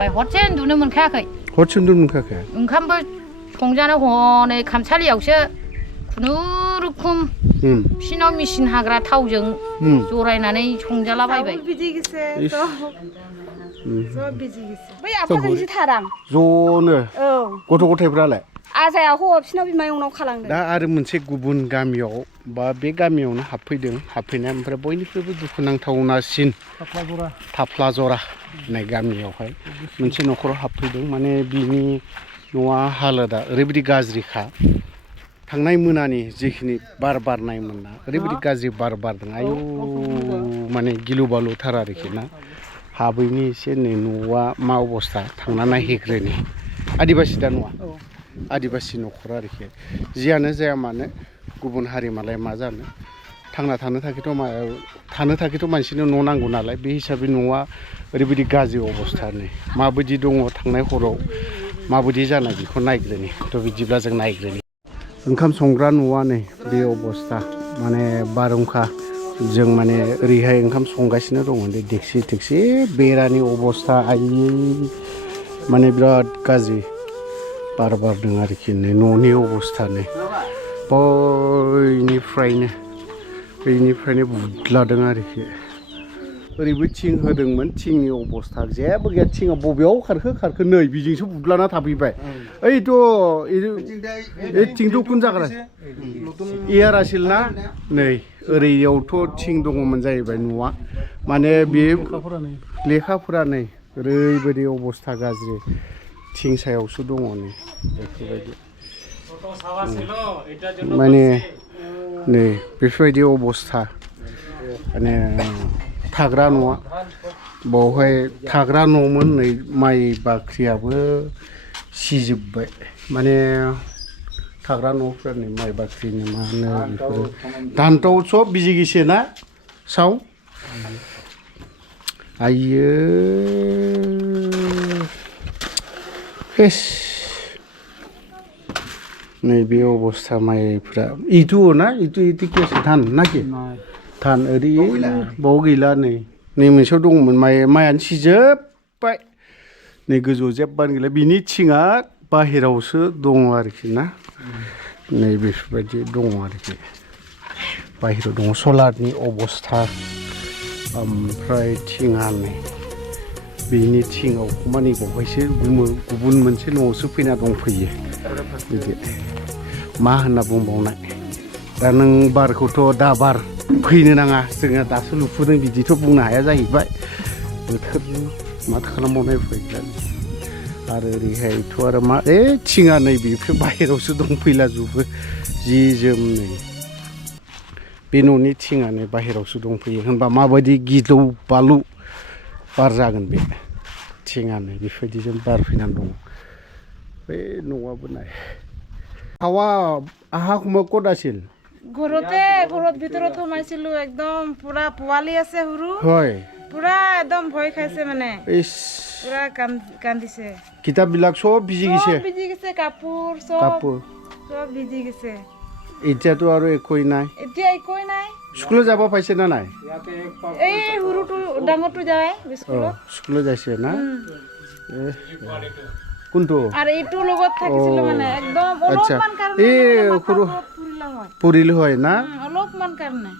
हरसे उन्दुनो मोनखायाखै हरसे उन्दुनो मोनखायाखै ओंखामबो संजानो हनै खामसालियावसो खुनुरुखुम फिनाव मेचिन हाग्रा थावजों जरायनानै संजालाबायबाय बै आफाजोंसो थादां ज'नो गथ' गथायफ्रालाय आजाया हौवा फिनाव बिमायंनाव खालांदों दा आरो मोनसे गुबुन गामियाव बा बे गामियावनो हाबफैनाय ओमफ्राय बयनिख्रुइबो दुखुनांथावनासिन थाफ्ला जरा होननाय गामियावहाय मोनसे न'खराव हाबफैदों माने बिनि न'आ हालोदा ओरैबायदि गाज्रिखा थांनाय मोनानि जिखिनि बार बारनायमोन ना ओरैबायदि गाज्रि बार बारदों आयौ माने गिलु बालुथार आरोखि ना हाबैनि एसे नै न'आ मा अबस्था थांना नायहैग्रोनि आदिबासि दा न'आ आदिबासि न'खर आरोखि जियानो जाया मानो गुबुन हारि मालाय मा जानो थांना थानो थाखायथ' मानसिनो न' नांगौ नालाय बे हिसाबै न'आ ओरैबायदि गाज्रि अबस्थानि माबायदि दङ थांनाय हराव माबायदि जानाय बेखौ नायग्रोनि थ' बिदिब्ला जों नायग्रोनि ओंखाम संग्रा न'आ नै बे अबस्था माने बारहुंखा जों माने ओरैहाय ओंखाम संगासिनो दङ देक्सि टेक्सि बेरानि अबस्था आयै माने बिराद गाज्रि बार बारदों आरोखि न'नि अबस्था नै बैनिफ्रायनो बुद्लादों आरोखि ओरैबो थिं होदोंमोन थिंनि अबस्था जेबो गैया थिंआ बबेयाव खारखो नै बिजोंसो बुद्लाना थाफैबाय ओइथ' थिंथ' कुन जाग्रा एयार आसिल ना नै ओरैयावथ' थिं दङमोन जाहैबाय न'आ माने बे लेखाफोरा नै ओरैबायदि अबस्था गाज्रि थिं सायावसो दङ नै बेफोरबायदि माने नै बेफोरबायदि अबस्था माने थाग्रा न'आ बावहाय थाग्रा न'मोन नै माइ बाख्रियाबो सिजोबबाय माने थाग्रा न'फ्रा नै माइ बाख्रिनि मा होनो बेफोरो धानथाव सब बिजि गिसे ना साव आइयो नैबे अबस्था माइफ्रा इटु ना इटु केस धान नाखि धान ओरै बाव गैला नै मोनसेयाव दङमोन माइआनो सिजोबबाय नै गोजौआव जेबबानो गैला बिनि थिङा बाहेरावसो दङ आरोखि ना नै बेफोरबायदि दङ आरोखि बाहेराव दङ सलारनि अबस्था ओमफ्राय थिङा नै बिनि थिङाव माने बावहायसो गुबुन मोनसे न'आवसो फैना दंफैयो बिदि मा होनना बुंबावनाय दा नों बारखौथ' दा बार फैनो नाङा जोङो दासो लुफुदों बिदिथ' बुंनो हाया जाहैबाय बोथोरनि माथो खालामबावनाय फैगोन आरो ओरैहायथ' आरो मा थिङा नै बेफोर बाहेरावसो दंफैलाजोबो जि जोम नै बे न'नि थिङा नै बाहेरावसो दंफैयो होनबा माबायदि गिलु बालु बार जागोन बे थिङानो बेफोरबायदिजों बार फैनानै दङ बे न'आबो नाय হাৱা আহা সময় ক'ত আছিল ঘৰত ভিতৰত সোমাইছিলো একদম পুৰা পোৱালি আছে সৰু হয় পুৰা একদম ভয় খাইছে মানে পুৰা কান্দিছে কিতাপবিলাক সব ভিজি গৈছে কাপোৰ সব ভিজি গৈছে এতিয়াতো আৰু একোই নাই স্কুলত যাব পাইছে না নাই এই সৰুটো ডাঙৰটো যায় স্কুলত যাইছে না কোনটো আৰু এইটো লগত থাকিছিল মানে একদম অলপমান কাৰণে সৰু পৰিল হয় না অলপমান কাৰণে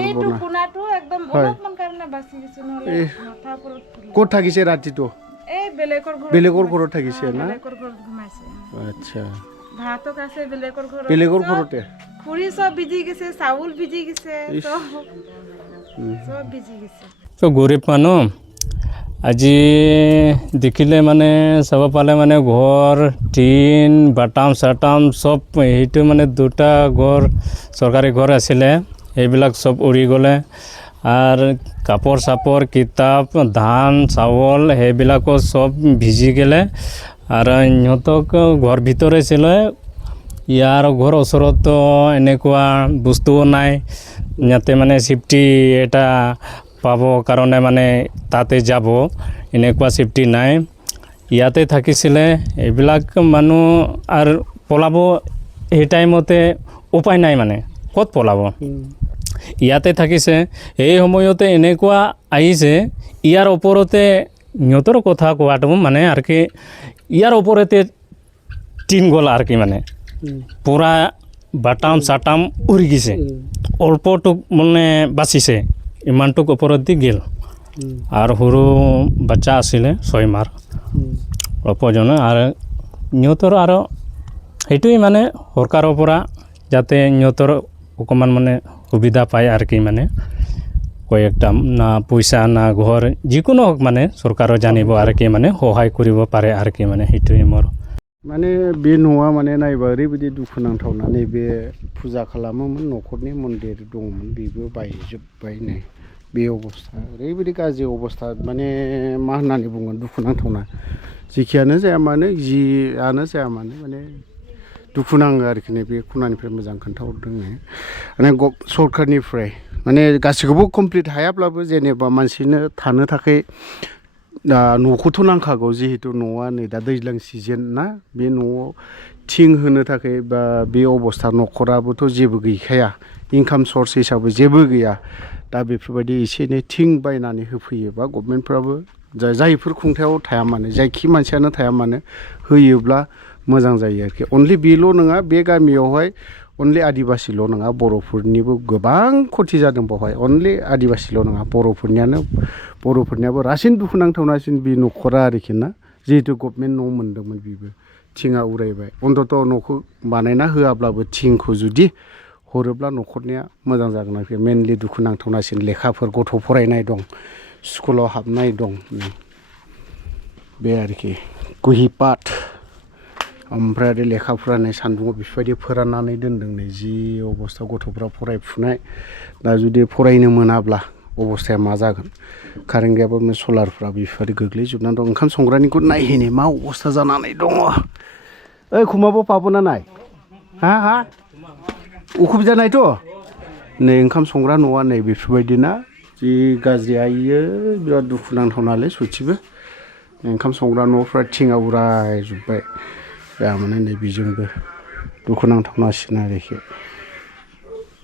এইটো কোনাটো একদম অলপমান কাৰণে বাচি গৈছে নহলে মাথা ওপৰত ক'ত থাকিছে ৰাতিটো এই বেলেগৰ ঘৰত থাকিছে না বেলেগৰ ঘৰত ঘুমাইছে আচ্ছা ভাতক আছে বেলেগৰ ঘৰতে খুৰি সব ভিজি গৈছে চাউল ভিজি গৈছে সব ভিজি গৈছে তো গরিব মানুহ আজি দেখিলে মানে চাব পালে মানে ঘৰ টিন বাটাম চাটাম চব সেইটো মানে দুটা ঘৰ চৰকাৰী ঘৰ আছিলে এইবিলাক চব উৰি গ'লে আৰু কাপোৰ চাপোৰ কিতাপ ধান চাউল সেইবিলাকো চব ভিজি গ'লে আৰু ইহঁতক ঘৰ ভিতৰে আছিলে ইয়াৰ ঘৰ ওচৰতো এনেকুৱা বস্তুও নাই ইয়াতে মানে সেফটি এটা পাব কাৰণে মানে তাতে যাব এনেকুৱা সেফটি নাই ইয়াতে থাকিছিলে এইবিলাক মানুহ আৰু পলাব এই টাইমতে উপায় নাই মানে ক'ত পলাব ইয়াতে থাকিছে এই সময়তে এনেকুৱা আহিছে ইয়াৰ ওপৰতে নিহতর কথা কোয়াটো মানে আর কি ইয়ার ওপরেতে টিন গলা আর কি মানে পুরা বাটাম সাটাম উড়ি গেছে অল্পটুক মানে বাঁচিছে ইমানটুক ওপৰত দি গেল আর সৰু বাচ্চা আছিলে 6 মাহ অল্পজনে আর নিহতৰ আৰু সেইটোৱে মানে সৰকাৰৰ পৰা যাতে নিহতৰ অকণমান মানে সুবিধা পায় আর কি মানে কয়েকটা না পয়সা না ঘর যিকোনো হোক মানে সরকারও জানিব আর কি মানে সহায় কৰিব পাৰে আর কি মানে সেইটোৱে মোৰ माने बे न'आ माने नायबा ओरैबायदि दुखुनांथावना नैबे फुजा खालामोमोन न'खरनि मन्दिर दंमोन बेबो बायजोब्बाय नै बे अबस्था ओरैबायदि गाज्रि अबस्था माने मा होननानै बुङो दुखुनांथावना जेखियानो जाया मानो जियानो जाया मानो माने दुखु नाङो आरोखि नै बे खनानिफ्राय मोजां खोन्थाहरदों माने सरकारनिफ्राय माने गासैखौबो कमप्लिट हायाब्लाबो जेनेबा मानसिनो थानो थाखाय न'खौथ' नांखागौ जिहेतु न'आ नै दा दैज्लां सिजन ना बे न'आव थिं होनो थाखाय बा बे अबस्था न'खराबोथ' जेबो गैखाया इनकाम सर्स हिसाबै जेबो गैया दा बेफोरबायदि एसे एनै थिं बायनानै होफैयोबा गभर्नमेन्टफ्राबो जायफोर खुंथायाव थाया मानो जायखि मानसियानो थाया मानो होयोब्ला मोजां जायो आरोखि अनलि बेल' नङा बे गामियावहाय अनलि आदिबासिल' नङा बर'फोरनिबो गोबां खथि जादों बेवहाय अनलि आदिबासिल' नङा बर'फोरनियाबो रासिन दुखुनांथावनासिन बे न'खरा आरोखि ना जिहेतु गभर्नमेन्ट न' मोन्दोंमोन बेबो थिङा उरायबाय अन्तत' न'खौ बानायना होआब्लाबो थिंखौ जुदि हरोब्ला न'खरनिया मोजां जागोन आरोखि मेनलि दुखुनांथावनासिन लेखाफोर गथ' फरायनाय दं स्कुलाव हाबनाय दं बे आरोखि गुहिपाट ओमफ्राय आरो लेखाफ्रा नै सान्दुङाव बेफोरबायदि फोराननानै दोनदों नै जि अबस्था गथ'फ्रा फरायफुनाय दा जुदि फरायनो मोनाब्ला अबस्थाया मा जागोन कारेन्ट गैयाबा सलारफ्रा बेफोरबायदि गोग्लैजोबनानै दं ओंखाम संग्रानिखौ नायहैनो मा अबस्था जानानै दङ ओइ खुमाबो पाबना नाय हा उखुबिदा नायथ' नै ओंखाम संग्रा न'आ नै बेफोरबायदिना जि गाज्रि आइयो बिराद दुखुनांथावनालै सयथिबो ओंखाम संग्रा न'फ्रा थिङा उरायजोब्बाय माने नै बेजोंबो दुखुनांथावनासिन आरोखि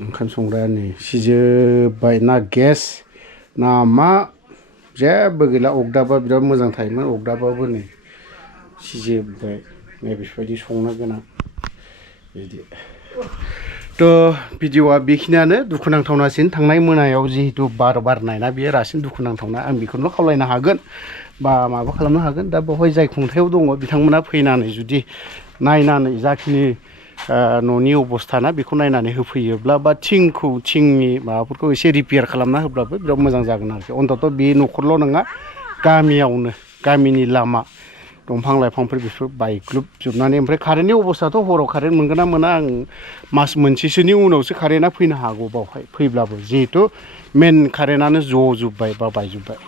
ओंखाम संग्राया नै सिजोब्बाय ना गेस ना मा जेबो गैला अगदाबा बिराद मोजां थायोमोन अगदाबाबो नै सिजोब्बाय नै बेफोरबायदि संनो गोनां बिदि थ' भिडिअ'आ बेखिनियानो दुखुनांथावनासिन थांनाय मोनायाव जिहेतु बार बारनाय ना बेयो रासिन दुखुनांथावना आं बेखौनो खावलायनो हागोन बा माबा खालामनो हागोन दा बेवहाय जाय खुंथायाव दङ बिथांमोना फैनानै जुदि नायनानै जाखिनि न'नि अबस्था ना बेखौ नायनानै होफैयोब्ला बा थिंनि माबाफोरखौ एसे रिपेयार खालामना होब्लाबो बिराद मोजां जागोन आरोखि अन्तत' बे न'खरल' नङा गामियावनो गामिनि लामा दंफां लाइफांफोर बेफोर बायग्लुबजोबनानै ओमफ्राय कारेन्टनि अबस्थाथ' हराव कारेन्ट मोनगोन ना मोना आं मास मोनसेसोनि उनावसो कारेन्टआ फैनो हागौ बावहाय फैब्लाबो जिहेथु मेन कारेन्टआनो ज'जोब्बाय बा बायजोब्बाय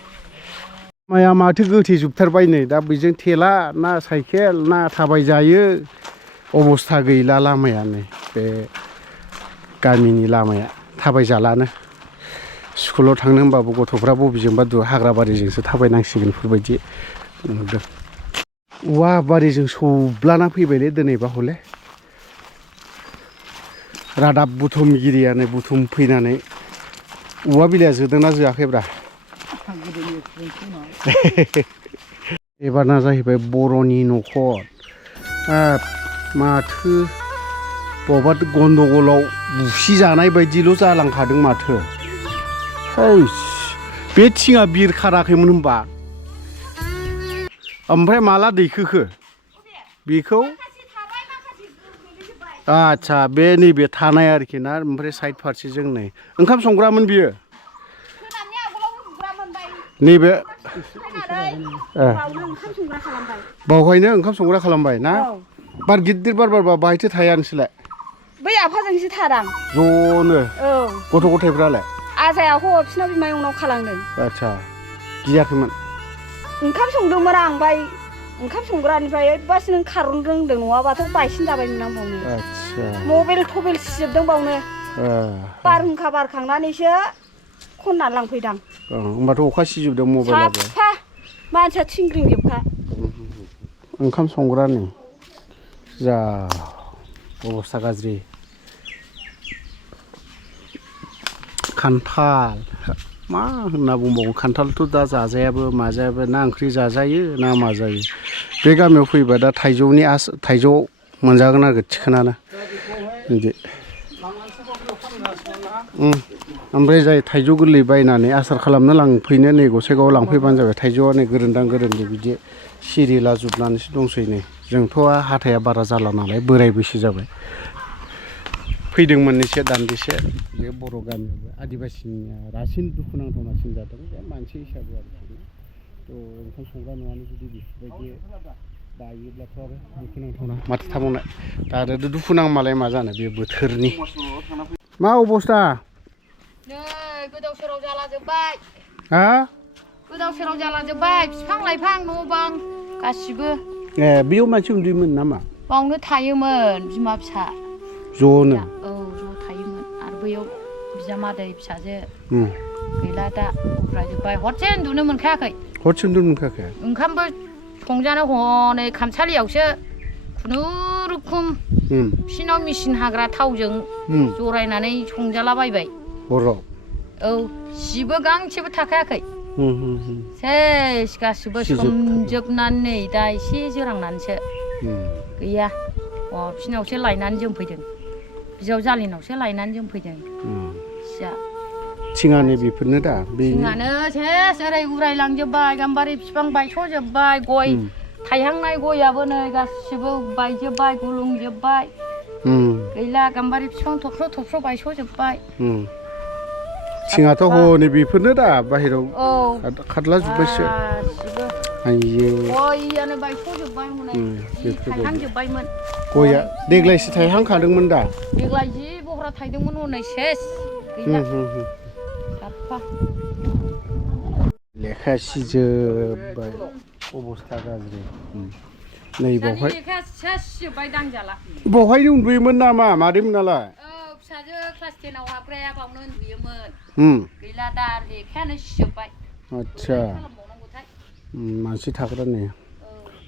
माइया माथो गोथेजोबथारबाय नै दा बेजों थेला ना साइकेल ना थाबायजायो अबस्था गैला लामाया नै बे गामिनि लामाया थाबायजालानो स्कुलाव थांनो होनबाबो गथ'फ्रा बबेजोंबा हाग्रा बारिजोंसो थाबायनांसिगोन बेफोरबायदि नुदों औवा बारिजों सौब्लाना फैबायलै दिनैबा हले रादाब बुथुमगिरियानो बुथुम फैनानै औवा बिलाइया जोदोंना जोआखैब्रा एबारना जाहैबाय बर'नि न'खर माथो बबेबा गन्दगलाव बुसिजानाय बायदिल' जालांखादों माथो बे थिङा बिरखाराखैमोन होनबा ओमफ्राय माला दैखोखो बेखौ आच्छा बे नैबे थानाय आरोखि ना ओमफ्राय साइड फारसेजों नै ओंखाम संग्रामोन बियो नैबे बावहायनो ओंखाम संग्रा खालामबाय ना बार गिदिर बार बारबा बाहायथो थाया नोंसोरलाय बै आफाजोंसो थादां ज'नो औ गथ' गथायफ्रालाय आजाया हौवा बिसिनाव बिमायंनाव खालांदों आच्छा गियाखैमोन ओंखाम संदोंमोन आं ओमफ्राय ओंखाम संग्रानिफ्राय बास नों खारनो रोंदों नङाबाथ' बायसिन जाबायमोन आं बावनो आच्छा मबाइल थबेल सिजोबदों बावनो बारहुंखा बारखांनानैसो खननानै लांफैदां होमबाथ' अखा सिजोबदों मबाइलाबो साफा मानसिया थिंग्रिंजोबखा ओंखाम संग्रानि जा अबस्था गाज्रि खान्थाल मा होनना बुंबावो खान्थालथ' दा जाजायाबो माजायाबो ना ओंख्रि जाजायो ना मा जायो बे गामियाव फैबा दा थाइजौ मोनजागोन आरो थिखोनानो बिदि ओमफ्राय जाय थाइजौ गोरलै बायनानै आसार खालामनो लांफैनो नै गसाइगावआव लांफैबानो जाबाय थाइजौआ नै गोरोन्दां गोरोन्दै बिदि सिरिलाजोबनानैसो दंसै नै जोंथ' हाथाया बारा जाला नालाय बोराय बैसो जाबाय फैदोंमोन एसे दान्दिसे बे बर' गामियावबो आदिबासिनिया रासिन दुखुनांथावनासिन जादों बे मानसि हिसाबै आरोखि थ' ओंखाम संग्रा न'आनो जुदि बेफोरबायदि बायोब्लाथ' आरो दुखुनांथावना माथो थाबावनाय दा आरो दुखुनां मालाय मा जानो बे बोथोरनि मा अबस्था नै गोदाव सोराव जालाजोब्बाय हा गोदाव सोराव जालाजोब्बाय बिफां लाइफां न' बां गासिबो ए बेयाव मानसि उन्दुयोमोन नामा बावनो थायोमोन बिमा फिसा ज'नो औ ज' थायोमोन आरो बैयाव बिजामादै फिसाजो उम गैला दा उफ्राजोब्बाय हरसे उन्दुनो मोनखायाखै हरसे उन्दुनो मोनखायाखै ओंखामबो संजानो हनै खामसालियावसो खुनुरुखुम बिसिनाव मेचिन हाग्रा थावजों जरायनानै संजालाबायबाय हराव औ सिबो गांसेबो थाखायाखै सेस गासिबो सोमजोबनानै नै दा एसे जोरांनानैसो गैया बिसिनावसो लायनानै जोमफैदों बिजाव जालिनावसो लायनानै जोमफैदों सिया थिङानो बेफोरनो दा थिङानो सेस ओरै उरायलांजोब्बाय गाम्बारि बिफां बायस'जोब्बाय गय थायहांनाय गयाबो नै गासिबो बायजोब्बाय गुलुंजोब्बाय गैला गाम्बारि बिफां थबस्र' थबस्र' बायस'जोब्बाय थिङाथ' हनै बेफोरनो दा बाहेरायाव खारला जोब्बायसो आइयो गयानो बायस'जोब्बाय हनै थायहांजोब्बायमोन गया देग्लायसो थायहांखादोंमोन दा देग्लाय जि बहरा थायदोंमोन हनै सेस गैला साफा लेखा सिजोब्बाय अबस्था गाज्रि नै बावहाय लेखा सेस जोब्बाय दांजाला बावहायनो उन्दुयोमोन नामा मादैमोनालाय फिसाजो क्लास 10आव हाबग्राया बावनो उन्दुयोमोन गैला दा लेखायानो सिजोब्बाय आदसा मानसि थाग्रा नै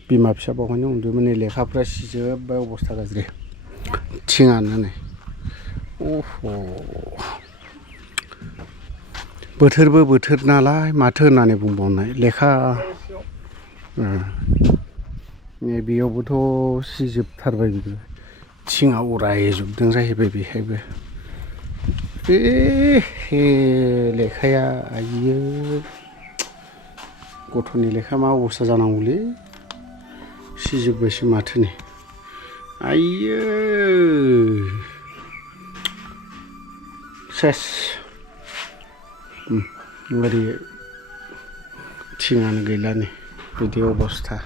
बिमा फिसा बावहायनो उन्दुयोमोन नै लेखाफ्रा सिजोब्बाय अबस्था गाज्रि थिङानो नै बोथोरबो बोथोर नालाय माथो होननानै बुंबावनाय लेखा नै बेयावबोथ' सिजोबथारबाय बिदि थिङा उरायजोबदों जाहैबाय बेहायबो लेखाया आइयो गथ'नि लेखा मा अबस्था जानांगौलै सिजोब्बायसो माथो नै आइयो सेस ओरै थिङानो गैला नै बिदि अबस्था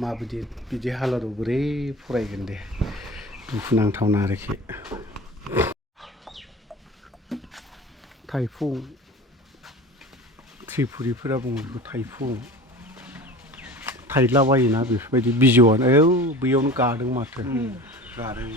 माबायदि बिदि हालोदाव बोरै फरायगोन दे दुखुनांथावना आरोखि थाइफुं त्रिपुरिफोरा बुङो थाइफुं थाइलाबायोना बेफोरबायदि बिजौआनो बैयावनो गादों माथो गादों